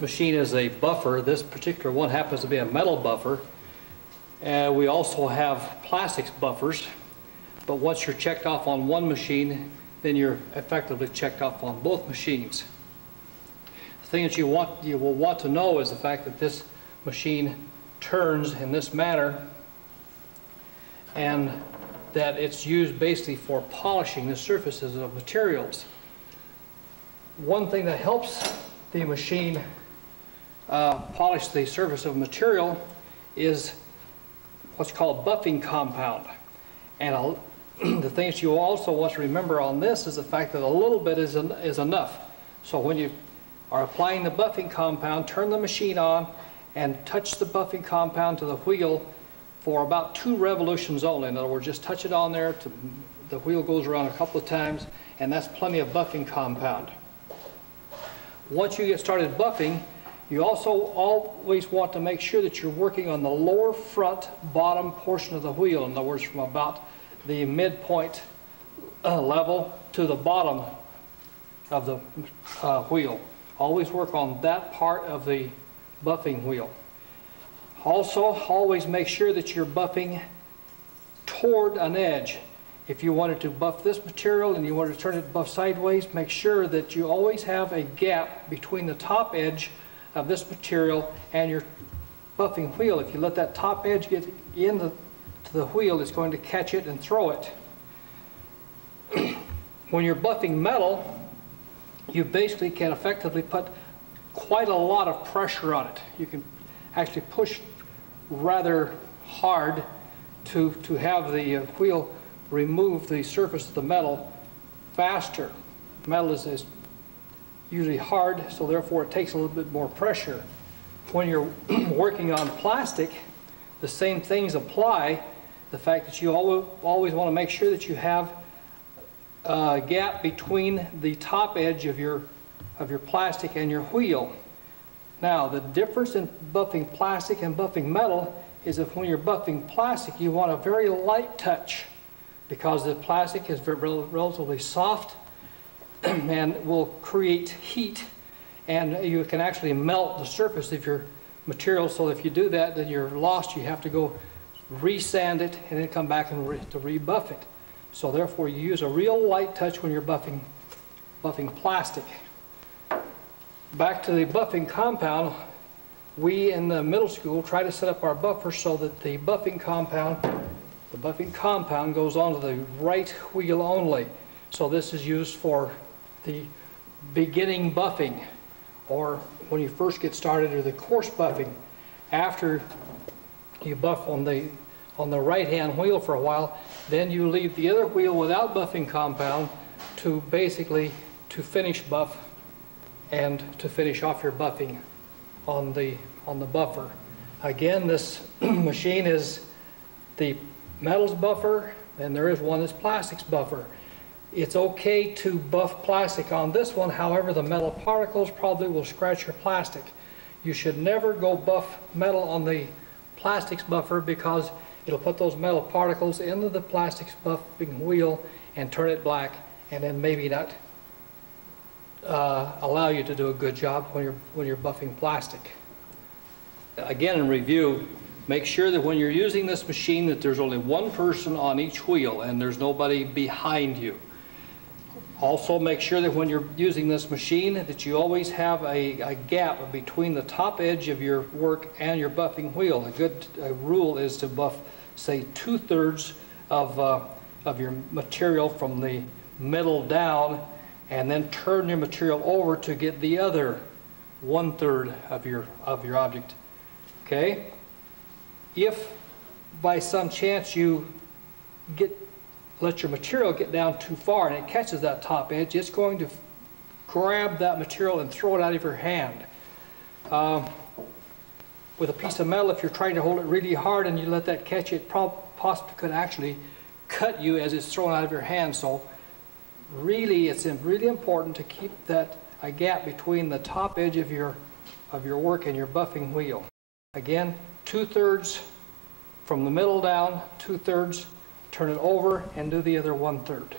machine is a buffer. This particular one happens to be a metal buffer. We also have plastics buffers, but once you're checked off on one machine, then you're effectively checked off on both machines. The thing that you will want to know is the fact that this machine turns in this manner, and that it's used basically for polishing the surfaces of materials. One thing that helps the machine polish the surface of material is what's called buffing compound. And the thing that you also want to remember on this is the fact that a little bit is enough. So when you are applying the buffing compound, turn the machine on and touch the buffing compound to the wheel for about 2 revolutions only. In other words, just touch it on there, the wheel goes around a couple of times, and that's plenty of buffing compound. Once you get started buffing, you also always want to make sure that you're working on the lower front bottom portion of the wheel. In other words, from about the midpoint level to the bottom of the wheel. Always work on that part of the buffing wheel. Also, always make sure that you're buffing toward an edge. If you wanted to buff this material and you wanted to turn it buff sideways, make sure that you always have a gap between the top edge of this material and your buffing wheel. If you let that top edge get into the wheel, it's going to catch it and throw it. When you're buffing metal, you basically can effectively put quite a lot of pressure on it. You can actually push rather hard to have the wheel remove the surface of the metal faster. Metal is usually hard, so therefore it takes a little bit more pressure. When you're working on plastic, the same things apply. The fact that you always want to make sure that you have a gap between the top edge of your plastic and your wheel. Now, the difference in buffing plastic and buffing metal is that when you're buffing plastic, you want a very light touch, because the plastic is relatively soft and will create heat, and you can actually melt the surface of your material. So if you do that, then you're lost. You have to go re-sand it and then come back and to rebuff it. So therefore, you use a real light touch when you're buffing plastic. Back to the buffing compound, we in the middle school try to set up our buffer so that the buffing compound goes onto the right wheel only. So this is used for the beginning buffing, or when you first get started, or the coarse buffing. After you buff on the right hand wheel for a while, then you leave the other wheel without buffing compound to basically to finish buff and to finish off your buffing on the buffer. Again, this machine is the metals buffer, and there is one that's plastics buffer. It's okay to buff plastic on this one, however the metal particles probably will scratch your plastic. You should never go buff metal on the plastics buffer, because it'll put those metal particles into the plastics buffing wheel and turn it black, and then maybe not allow you to do a good job when you're buffing plastic. Again, in review, make sure that when you're using this machine that there's only one person on each wheel and there's nobody behind you. Also, make sure that when you're using this machine that you always have a gap between the top edge of your work and your buffing wheel. A good rule is to buff, say, 2/3 of your material from the middle down, and then turn your material over to get the other 1/3 of your object. Okay? If by some chance you let your material get down too far and it catches that top edge, it's going to grab that material and throw it out of your hand. With a piece of metal, if you're trying to hold it really hard and you let that catch it, possibly could actually cut you as it's thrown out of your hand. So really, it's really important to keep a gap between the top edge of your work and your buffing wheel. Again, 2/3 from the middle down, 2/3, turn it over and do the other 1/3.